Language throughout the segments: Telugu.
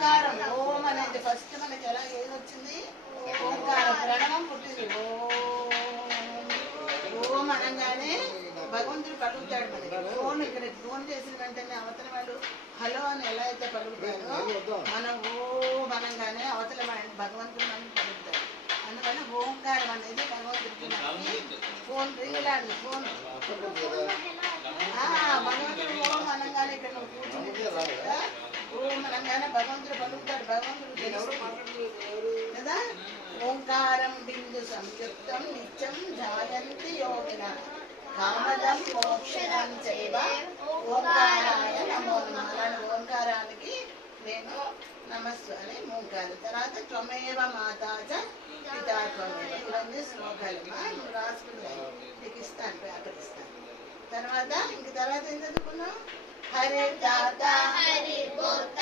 ఓంకారం ఓం అనేది ఫస్ట్ మనకి ఎలా ఏది వచ్చింది? ఓంకారం ప్రణవం పుట్టింది. ఓం అనగానే భగవంతుడు పలుకుతాడు మనకి. ఫోన్ ఇక్కడ ఫోన్ చేసిన వెంటనే అవతల వాళ్ళు హలో అని ఎలా అయితే పలుకుతారో మనం ఓం అనగానే అవతల భగవంతుడు మనకి పలుకుతాడు. అందువల్ల ఓంకారం అనేది భగవంతుడికి మనకి ఫోన్ రింగ్లాడు. ఫోన్ భగవంతుడు ఓం అనగానే ఇక్కడ నువ్వు కూర్చుని ఓం అనగానే భగవంతుడు పలుకుతాడు. భగవంతుడు కదా. ఓంకారం బిందు సంయుక్తం నిత్యం జాయంతి యోగిన కామదం మోక్షదం చైవ ఓంకారాయ నమో నమః. ఓంకారానికి నేను నమస్సు అని ఓంకారం. తర్వాత త్వమేవ మాతా చ పితా త్వమేవ. ఇవన్నీ శ్లోకాలు నువ్వు రాసుకున్నాయి, నీకు ఇస్తాను, పేపర్ ఇస్తాను. తర్వాత తర్వాత ఏం చదువుకున్నావు? హరిర్దాత హరిర్భోక్త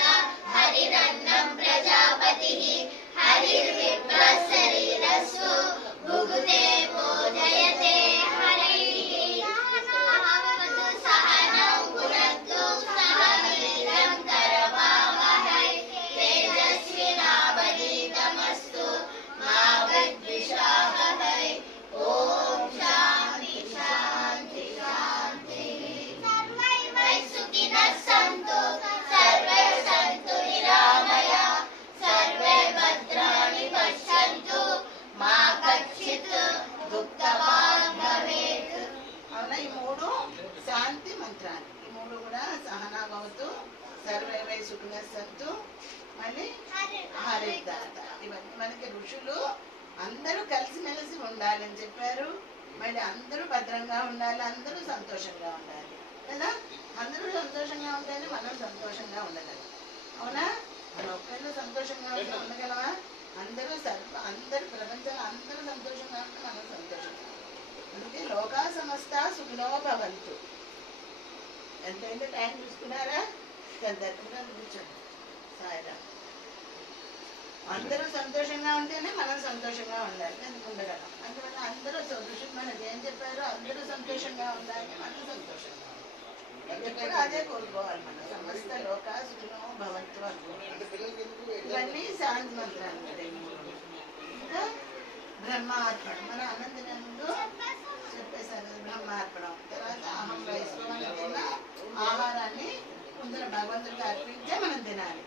హరిరన్నం ప్రజాపతిః హరిర్విప్ర శరీరస్సు భుగుతే భోజయతే హరైః సహనౌ భునక్తు సహ వీర్యం కరవావహై తేజస్వినావధీతమస్తు మా విద్విషావహై. ఓం శాంతి శాంతి శాంతి. సర్వే సుఖినః సంతు సర్వే సంతు నిరామయా సర్వే భద్రాణి పశ్యంతు మా కచ్చిత్ దుఃఖభాగ్ భవేత్. అవునా? ఈ మూడు శాంతి మంత్రాలు. ఈ మూడు కూడా సహనా భవతు, సర్వే వై సుఖినః సంతు, మళ్ళీ హరిదాత. ఇవన్నీ మనకి ఋషులు అందరూ కలిసిమెలిసి ఉండాలని చెప్పారు. మళ్ళీ అందరూ భద్రంగా ఉండాలి, అందరూ సంతోషంగా ఉండాలి కదా. అందరూ సంతోషంగా ఉంటేనే మనం సంతోషంగా ఉండగలం. అవునా? మనం ఒక్కళ్ళు సంతోషంగా ఉండగలమా? అందరూ అందరూ ప్రపంచంలో అందరూ సంతోషంగా ఉంటే మనం సంతోషంగా. అందుకే లోకా సమస్త సుఖినో భవంతు. ఎంతైతే టైం చూసుకున్నారా? దగ్గరగా కూర్చోండి. సాయిరామ్. అందరూ సంతోషంగా ఉంటేనే మనం సంతోషంగా ఉండాలి, ఎందుకు ఉండగలం. అందువల్ల అందరూ ఋషులు మనకి ఏం చెప్పారు? అందరూ సంతోషంగా ఉండాలి, మనం సంతోషంగా ఉండాలి. ఎప్పుడు అదే కోరుకోవాలి మనం. సమస్త లోకా సుఖినో భవంతు అనుకోవాలి. ఇవన్నీ శాంతి మంత్రాలు. ఇంకా బ్రహ్మార్పణం. మన అన్నం ముందు చెప్పేశారు బ్రహ్మార్పణం. తర్వాత అహం వయసు మనం తిన్న ఆహారాన్ని ముందర భగవంతుడికి అర్పించే మనం తినాలి.